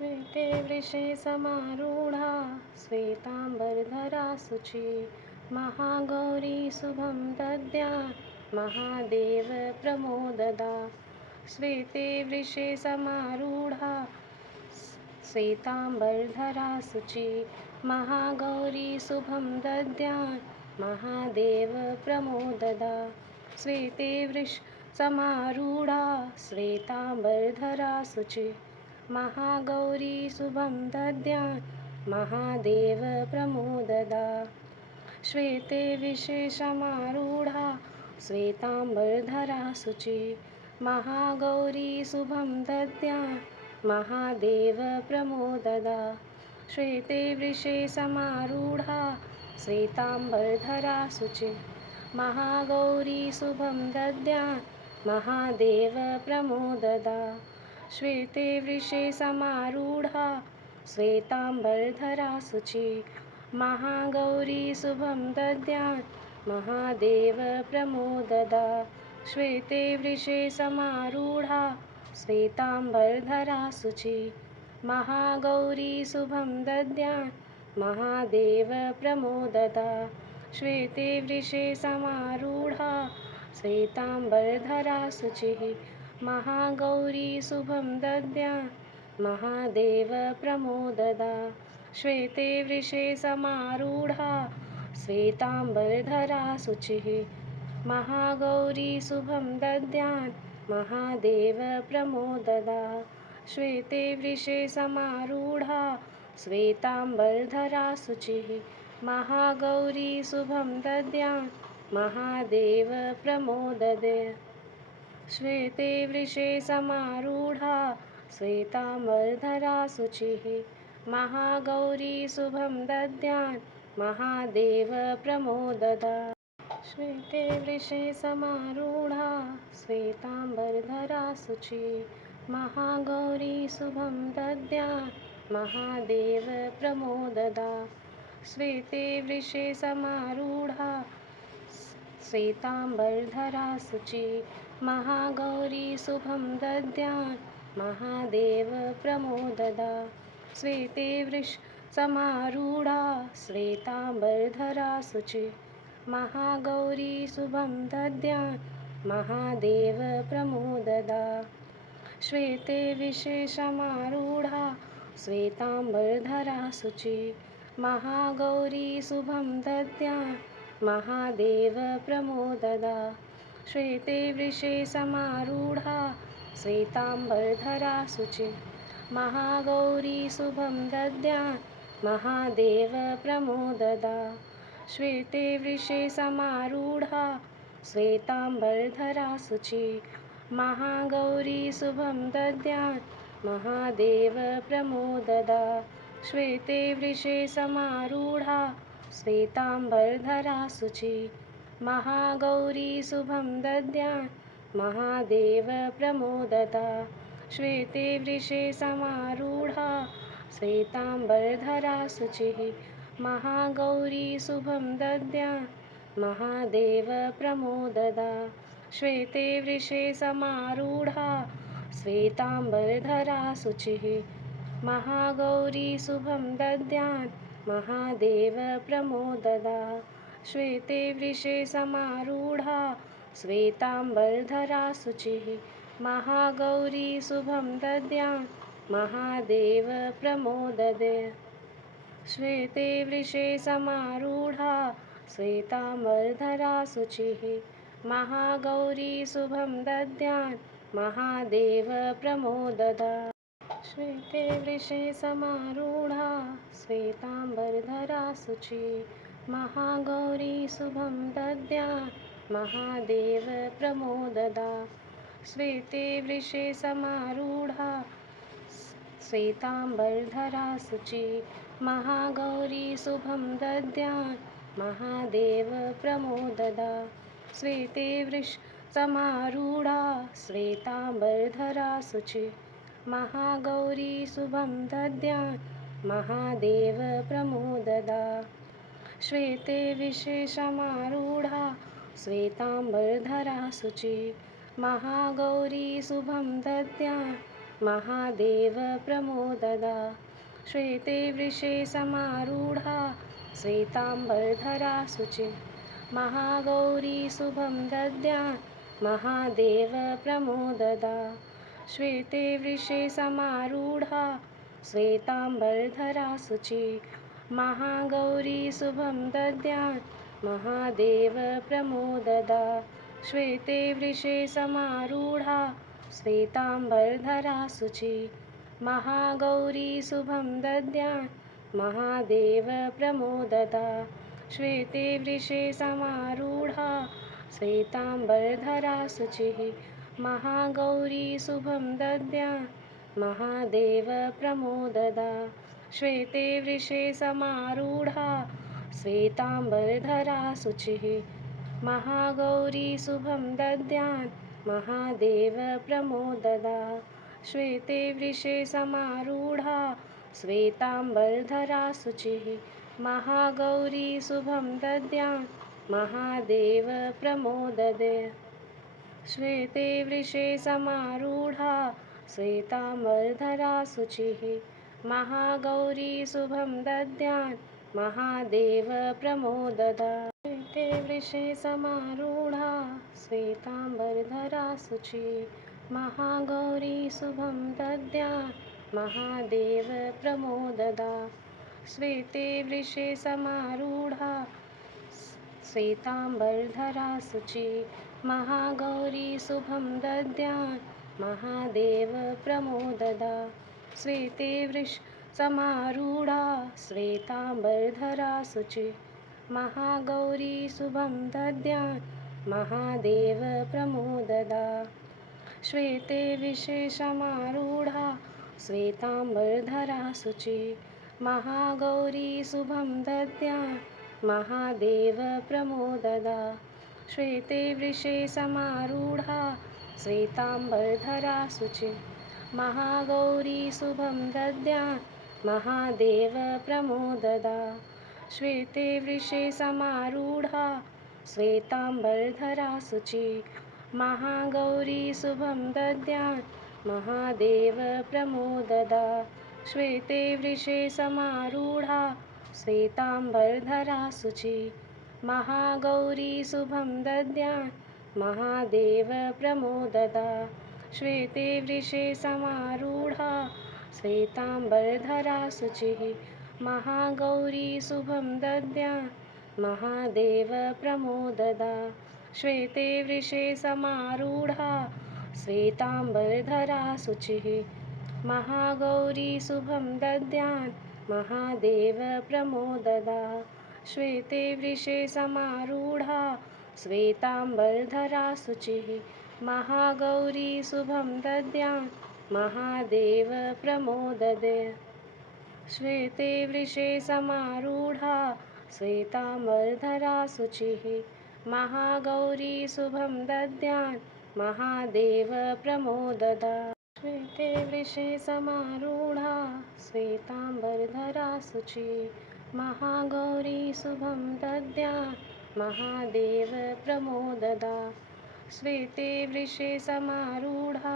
श्वेते वृषे समारूढा श्वेताम्बरधरा शुचि महागौरी शुभं दद्यात् महादेव प्रमोददा। श्वेते वृषे समारूढा श्वेताम्बरधरा शुचि महागौरी शुभं दद्यात् महादेव प्रमोददा। श्वेते वृष समारूढा श्वेताम्बरधरा शुचि महागौरी शुभं दद्यात् महादेव प्रमोददा। श्वेते वृषे समारूढा श्वेताम्बरधरा शुचि महागौरी शुभं दद्यात् महादेव प्रमोददा। श्वेते वृषे समारूढा श्वेताम्बरधरा शुचि महागौरी शुभं दद्यात् महादेव प्रमोददा। श्वेते वृषे समारूढा श्वेताम्बरधरा शुचि महागौरी शुभं दद्यात् महादेव प्रमोददा। श्वेते वृषे समारूढा श्वेताम्बरधरा शुचि महागौरी शुभं दद्यात् महादेव प्रमोददा। श्वेते वृषे समारूढा श्वेताम्बरधरा शुचि महागौरी शुभं दद्यात् महादेव प्रमोददा। श्वेते वृषे समारूढा श्वेताम्बरधरा शुचि महागौरी शुभं दद्यात् महादेव प्रमोददा। श्वेते वृषे समारूढा श्वेताम्बरधरा शुचि महागौरी शुभं दद्यात् महादेव प्रमोददे। श्वेते वृषे समारूढा श्वेताम्बरधरा शुचि महागौरी शुभं दद्यात् महादेव प्रमोददा। श्वेते वृषे समारूढा श्वेताम्बरधरा शुचि महागौरी शुभं दद्यात् महादेव प्रमोददा। श्वेते वृषे समारूढा श्वेताम्बरधरा शुचि महागौरी शुभं दद्यात् महादेव प्रमोददा। श्वेते वृष समारूढा श्वेताम्बरधरा शुचि महागौरी शुभं दद्यात् महादेव प्रमोददा। श्वेते वृषे समारूढा श्वेताम्बरधरा शुचि महागौरी शुभं दद्यात् महादेव प्रमोददा। श्वेते वृषे समारूढा श्वेताम्बरधरा शुचि महागौरी शुभं दद्यात् महादेव प्रमोददा। श्वेते वृषे समारूढा श्वेताम्बरधरा शुचि महागौरी शुभं दद्यात् महादेव प्रमोददा। श्वेते वृषे समारूढा श्वेताम्बरधरा शुचि महागौरी शुभं दद्यात् महादेव प्रमोददा। श्वेते वृषे समारूढा श्वेताम्बरधरा शुचि महागौरी शुभं दद्यात् महादेव प्रमोददा। श्वेते वृषे समारूढा श्वेताम्बरधरा शुचि महागौरी शुभं दद्यात् महादेव प्रमोददा। श्वेते वृषे समारूढा श्वेताम्बरधरा शुचि महागौरी शुभं दद्यात् महादेव प्रमोददे। श्वेते वृषे समारूढा श्वेताम्बरधरा शुचि महागौरी शुभं दद्यात् महादेव प्रमोददा। श्वेते वृषे समारूढा श्वेताम्बरधरा शुचि महागौरी शुभं दद्यात् महादेव प्रमोददा। श्वेते वृषे समारूढा श्वेताम्बरधरा शुचि महागौरी शुभं दद्यात् महादेव प्रमोददा। श्वेते वृष समारूढा श्वेताम्बरधरा शुचि महागौरी शुभं दद्यात् महादेव प्रमोददा। श्वेते वृषे समारूढा श्वेताम्बरधरा शुचि महागौरी शुभं दद्यात् महादेव प्रमोददा श्वेते वृषे समारूढा श्वेताम्बरधरा शुचि महागौरी शुभं दद्यात् महादेव प्रमोददा श्वेते वृषे समारूढा श्वेताम्बरधरा शुचि महागौरी शुभं दद्यात् महादेव प्रमोददा श्वेते वृषे समारूढा श्वेताम्बरधरा शुचि महागौरी शुभं दद्यात् महादेव प्रमोददा श्वेते वृषे समारूढा श्वेताम्बरधरा शुचिः महागौरी शुभं दद्यात् महादेव प्रमोददा श्वेते वृषे समारूढा श्वेताम्बरधरा शुचिः महागौरी शुभं दद्यात् महादेव प्रमोददा श्वेते वृषे समारूढा श्वेताम्बरधरा शुचिः महागौरी शुभं दद्यात् महादेव प्रमोददे श्वेते वृषे समारूढा श्वेताम्बरधरा शुचिः महागौरी शुभं दद्यात् महादेव प्रमोददा श्वेते वृषे समारूढा श्वेताम्बरधरा शुचिः महागौरी शुभं दद्यात् महादेव प्रमोददा श्वेते वृषे समारूढा श्वेताम्बरधरा शुचिः महागौरी शुभं दद्यात् महादेव प्रमोददा श्वेते वृष समारूढा श्वेताम्बरधरा शुचिः महागौरी शुभं दद्यात् महादेव प्रमोददा श्वेते वृषे समारूढा श्वेताम्बरधरा शुचिः महागौरी शुभं दद्यात् महादेव प्रमोददा श्वेते वृषे समारूढा श्वेताम्बरधरा शुचिः महागौरी शुभं दद्यात् महादेव प्रमोददा श्वेते वृषे समारूढा श्वेताम्बरधरा शुचिः महागौरी शुभं दद्यात् महादेव प्रमोददा श्वेते वृषे समारूढा श्वेताम्बरधरा शुचिः महागौरी शुभं दद्यात् महादेव प्रमोददा श्वेते वृषे समारूढा श्वेताम्बरधरा शुचिः महागौरी शुभं दद्यात् महादेव प्रमोददा श्वेते वृषे समारूढा श्वेताम्बरधरा शुचिः महागौरी शुभं दद्यात् महादेव प्रमोददा श्वेते वृषे समारूढा श्वेताम्बरधरा शुचिः महागौरी शुभं दद्यात् महादेव प्रमोददे श्वेते वृषे समारूढा श्वेताम्बरधरा शुचिः महागौरी शुभं दद्यात् महादेव प्रमोददा श्वेते वृषे समारूढा श्वेताम्बरधरा शुचिः महागौरी शुभं दद्यात् महादेव प्रमोददा श्वेते वृषे समारूढा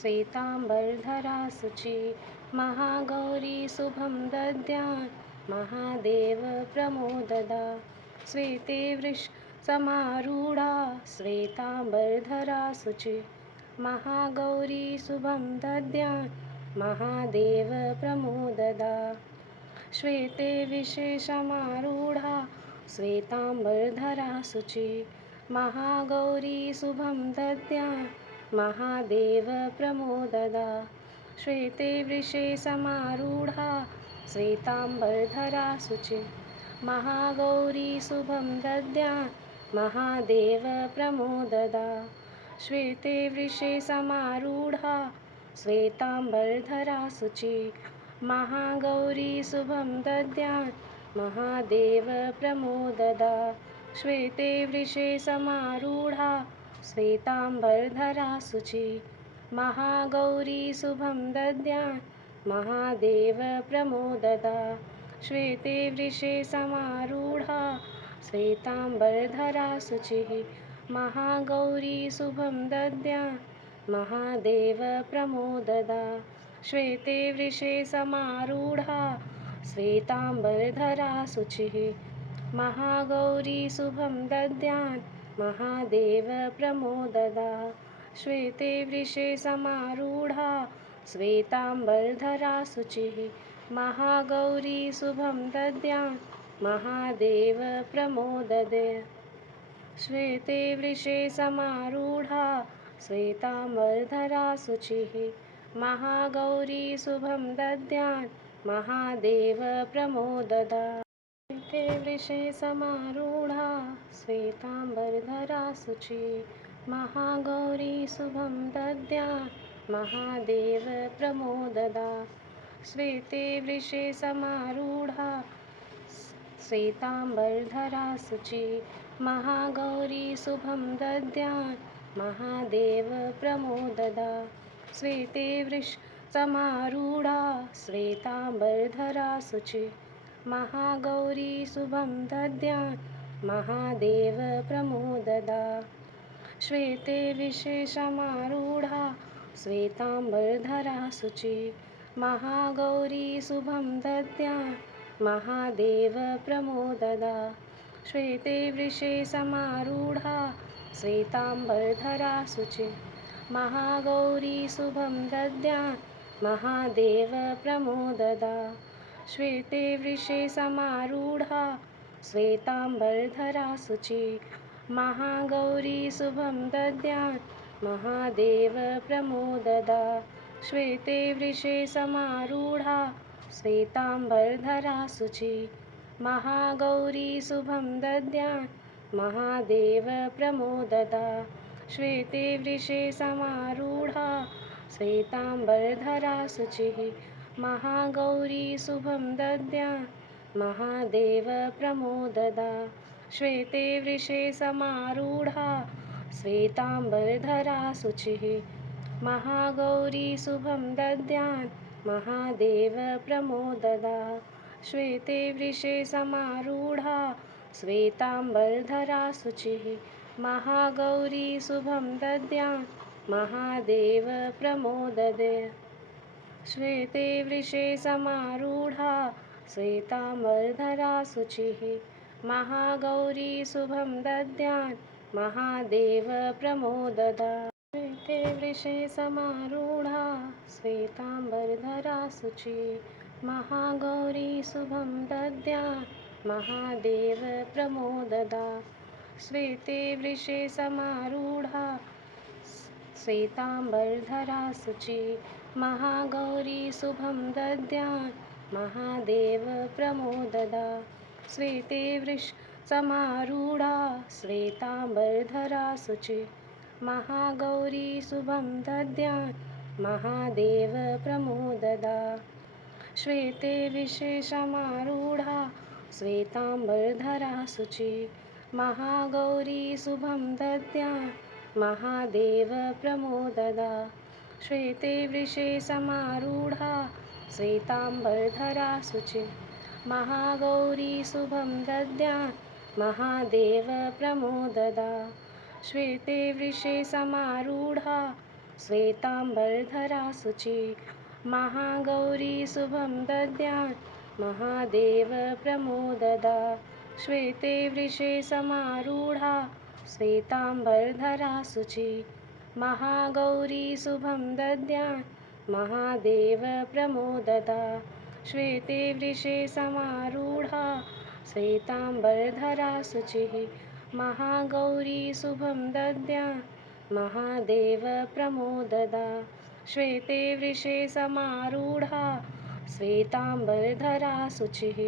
श्वेताम्बरधरा शुचिः महागौरी शुभं दद्यात् महादेव प्रमोददा श्वेते वृष समारूढा श्वेताम्बरधरा शुचिः महागौरी शुभं दद्यात् महादेव प्रमोददा श्वेते वृषे समारूढा श्वेताम्बरधरा शुचिः महागौरी शुभं दद्यात् महादेव प्रमोददा श्वेते वृषे समारूढा श्वेताम्बरधरा शुचिः महागौरी शुभं दद्यात् महादेव प्रमोददा श्वेते वृषे समारूढा श्वेताम्बरधरा शुचिः महागौरी शुभं दद्यात् महादेव प्रमोददा श्वेते वृषे समारूढा श्वेताम्बरधरा शुचिः महागौरी शुभं दद्यात् महादेव प्रमोददा श्वेते वृषे समारूढा श्वेताम्बरधरा शुचिः महागौरी शुभं दद्यात् महादेवप्रमोददा श्वेते वृषे समारूढा श्वेताम्बरधरा शुचिः महागौरी शुभं दद्यात् महादेवप्रमोददा श्वेते वृषे समारूढा श्वेताम्बरधरा शुचिः महागौरी शुभं दद्यात् महादेवप्रमोददे श्वेते वृषे समारूढा श्वेताम्बरधरा शुचिः महागौरी शुभं दद्यात् महादेवप्रमोददा श्वेते वृषे समारूढा श्वेताम्बरधरा शुचिः महागौरी शुभं दद्यात् महादेवप्रमोददा श्वेते वृषे समारूढा श्वेताम्बरधरा शुचिः महागौरी शुभं दद्यात् महादेवप्रमोददा श्वेते वृष समारूढा श्वेताम्बरधरा शुचिः महागौरी शुभं दद्यात् महादेवप्रमोददा श्वेते वृषे समारूढा श्वेताम्बरधरा शुचिः महागौरी शुभं दद्यात् महादेवप्रमोददा श्वेते वृषे समारूढा श्वेताम्बरधरा शुचिः महागौरी शुभं दद्यात् महादेवप्रमोददा श्वेते वृषे समारूढा श्वेताम्बरधरा शुचिः महागौरी शुभं दद्यात् महादेवप्रमोददा श्वेते वृषे समारूढा श्वेताम्बरधरा शुचिः महागौरी शुभं दद्यात् महादेवप्रमोददा श्वेते वृषे समारूढा श्वेताम्बरधरा शुचिः महागौरी शुभं दद्यात् महादेवप्रमोददा श्वेते वृषे समारूढा श्वेताम्बरधरा शुचिः महागौरी शुभं दद्यात् महादेवप्रमोददा श्वेते वृषे समारूढा श्वेताम्बरधरा शुचिः महागौरी शुभं दद्यात् महादेवप्रमोददे श्वेते वृषे समारूढा श्वेताम्बरधरा शुचिः महागौरी शुभं दद्यात् महादेवप्रमोददा श्वेते वृषे समारूढा श्वेताम्बरधरा शुचिः महागौरी शुभं दद्यात् महादेवप्रमोददा श्वेते वृषे समारूढा श्वेताम्बरधरा शुचिः महागौरी शुभं दद्यात् महादेवप्रमोददा श्वेते वृष समारूढा श्वेताम्बरधरा शुचिः महागौरी शुभं दद्यात् महादेवप्रमोददा श्वेते वृषे समारूढा श्वेताम्बरधरा शुचिः महागौरी शुभं दद्यात् महादेवप्रमोददा श्वेते वृषे समारूढा श्वेताम्बरधरा शुचिः महागौरी शुभं दद्यात् महादेवप्रमोददा श्वेते वृषे समारूढा श्वेताम्बरधरा शुचिः महागौरी शुभं दद्यात् महादेवप्रमोददा श्वेते वृषे समारूढा श्वेताम्बरधरा शुचिः महागौरी शुभं दद्यात् महादेवप्रमोददा श्वेते वृषे समारूढा श्वेताम्बरधरा शुचिः महागौरी शुभं दद्यात् महादेवप्रमोददा श्वेते वृषे समारूढा श्वेताम्बरधरा शुचिः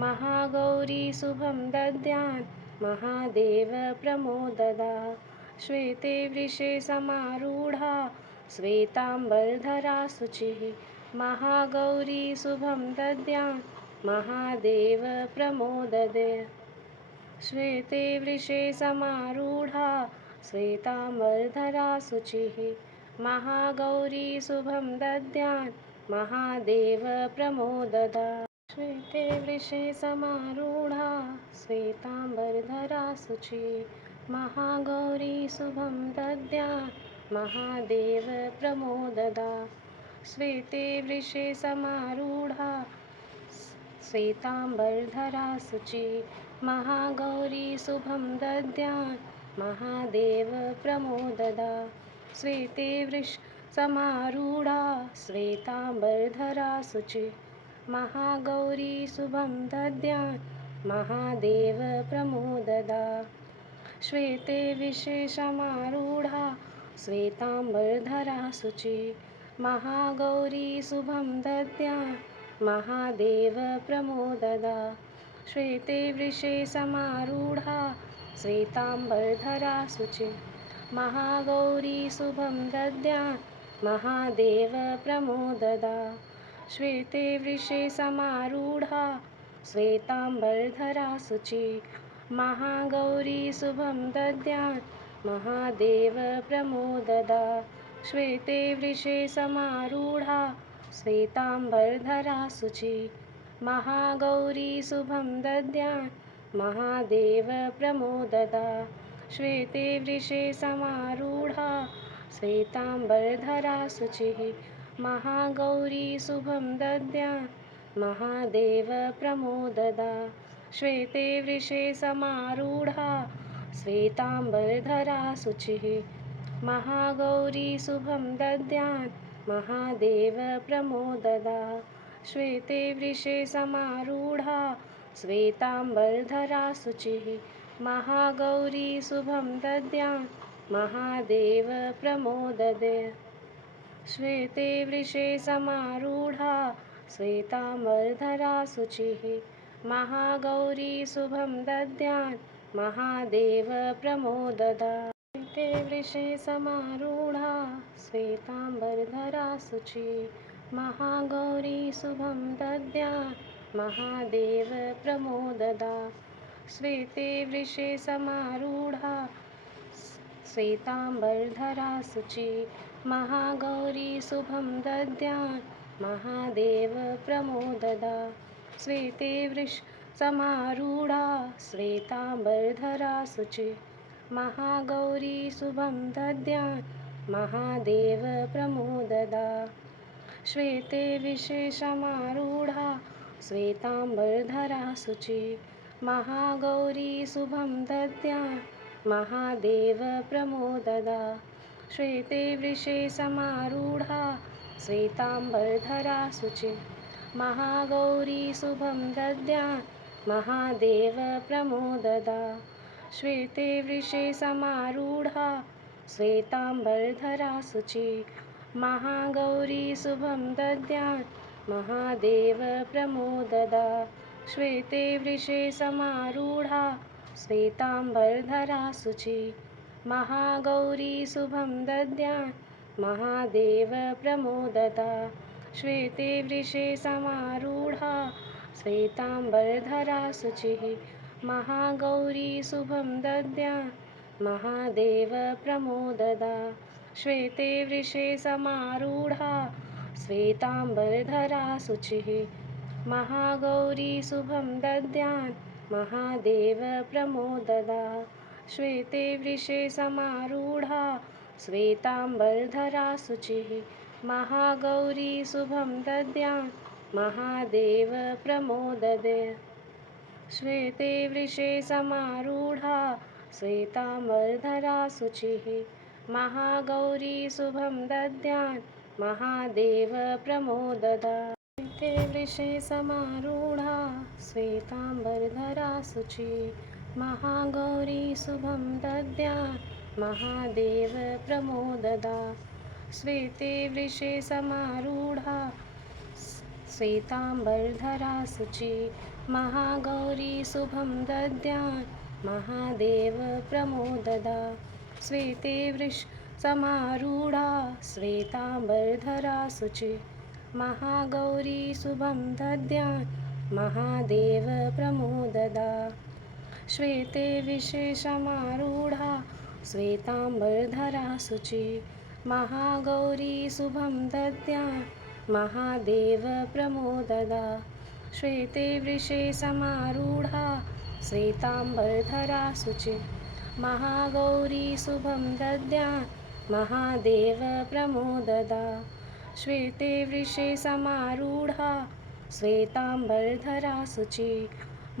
महागौरी शुभं दद्यात् महादेवप्रमोददा श्वेते वृषे समारूढा श्वेताम्बरधरा शुचिः महागौरी शुभं दद्यात् महादेवप्रमोददे श्वेते वृषे समारूढा श्वेताम्बरधरा शुचिः महागौरी शुभं दद्यात् महादेवप्रमोददा श्वेते वृषे समारूढा श्वेताम्बरधरा शुचिः महागौरी शुभं दद्यात् महादेव प्रमोददा श्वेते वृषे समारूढा श्वेताम्बरधरा शुचि महागौरी शुभं दद्यात् महादेव प्रमोददा श्वेते वृष समारूढा श्वेताम्बरधरा शुचि महागौरी शुभं दद्यात् महादेव प्रमोददा श्वेते विशेषमारूढा श्वेताम्बरधरा शुचि महागौरी शुभं दद्यात् महादेव प्रमोददा श्वेते वृषे समारूढा श्वेताम्बरधरा शुचि महागौरी शुभं दद्यात् महादेव प्रमोददा श्वेते वृषे समारूढा श्वेताम्बरधरा शुचि महागौरी शुभं दद्यात् महादेव प्रमोददा श्वेते वृषे समारूढा श्वेताम्बरधरा शुचि महागौरी शुभं दद्यात् महादेव प्रमोददा श्वेते वृषे समारूढा श्वेताम्बरधरा शुचिः महागौरी शुभं दद्यात् महादेव प्रमोददा श्वेते वृषे समारूढा श्वेताम्बरधरा शुचिः महागौरी शुभं दद्यात् महादेव प्रमोददा श्वेते वृषे समारूढा श्वेताम्बरधरा शुचिः महागौरी शुभं दद्यात् महादेव प्रमोददे श्वेते वृषे समारूढा श्वेताम्बरधरा शुचिः महागौरी शुभं दद्यात् महादेव प्रमोददा श्वेते वृषे समारूढा श्वेताम्बरधरा शुचि महागौरी शुभं दद्यात् महादेव प्रमोददा श्वेते वृषे समारूढा श्वेताम्बरधरा शुचि महागौरी शुभं दद्यात् महादेव प्रमोददा श्वेते वृष समारूढा श्वेताम्बरधरा शुचि महागौरी शुभं दद्यात् महादेव प्रमोददा श्वेते वृषे समारूढा श्वेताम्बरधरा शुचि महागौरी शुभं दद्यात् महादेव प्रमोददा श्वेते वृषे समारूढा श्वेताम्बरधरा शुचि महागौरी शुभं दद्यात् महादेव प्रमोददा श्वेते वृषे समारूढा श्वेताम्बरधरा शुचि महागौरी शुभं दद्यात् महादेव प्रमोददा श्वेते वृषे समारूढा श्वेताम्बरधरा शुचि महागौरी शुभं दद्यात् महादेव प्रमोददा श्वेते वृषे समारूढा श्वेताम्बरधरा शुचिः महागौरी शुभं दद्यात् महादेव प्रमोददा श्वेते वृषे समारूढा श्वेताम्बरधरा शुचिः महागौरी शुभं दद्यात् महादेव प्रमोददा श्वेते वृषे समारूढा श्वेताम्बरधरा शुचिः महागौरी शुभं दद्यात् महादेव प्रमोददे श्वेते वृषे समारूढा श्वेताम्बरधरा शुचिः महागौरी शुभं दद्यात् महादेव प्रमोददा श्वेते वृषे समारूढा श्वेताम्बरधरा शुचि महागौरी शुभं दद्यात् महादेव प्रमोददा श्वेते वृषे समारूढा श्वेताम्बरधरा शुचि महागौरी शुभं दद्यात् महादेव प्रमोददा श्वेते वृष समारूढा श्वेताम्बरधरा शुचि महागौरी शुभं दद्यात् महादेव प्रमोददा श्वेते वृषे समारूढा श्वेताम्बरधरा शुचि महागौरी शुभं दद्यात् महादेव प्रमोददा श्वेते वृषे समारूढा श्वेताम्बरधरा शुचि महागौरी शुभं दद्यात् महादेव प्रमोददा श्वेते वृषे समारूढा श्वेताम्बरधरा शुचि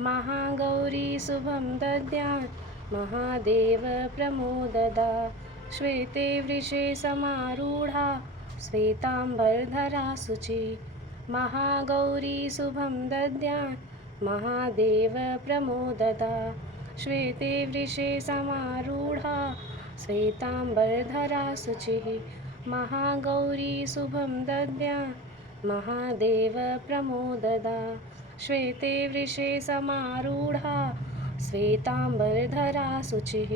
महागौरी शुभं दद्यात् महादेव प्रमोददा श्वेते वृषे समारूढा श्वेताम्बरधरा शुचि महागौरी शुभं दद्यात् महादेव प्रमोददा श्वेते वृषे समारूढा श्वेताम्बरधरा शुचिः महागौरी शुभं दद्यात् महादेव प्रमोददा श्वेते वृषे समारूढा श्वेताम्बरधरा शुचिः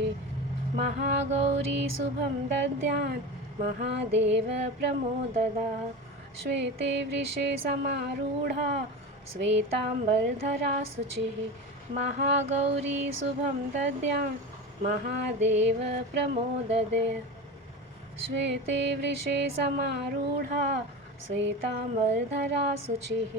महागौरी शुभं दद्यात् महादेव प्रमोददा श्वेते वृषे समारूढा श्वेताम्बरधरा शुचिः महागौरी शुभं दद्यात् महादेव प्रमोददे श्वेते वृषे समारूढा श्वेताम्बरधरा शुचिः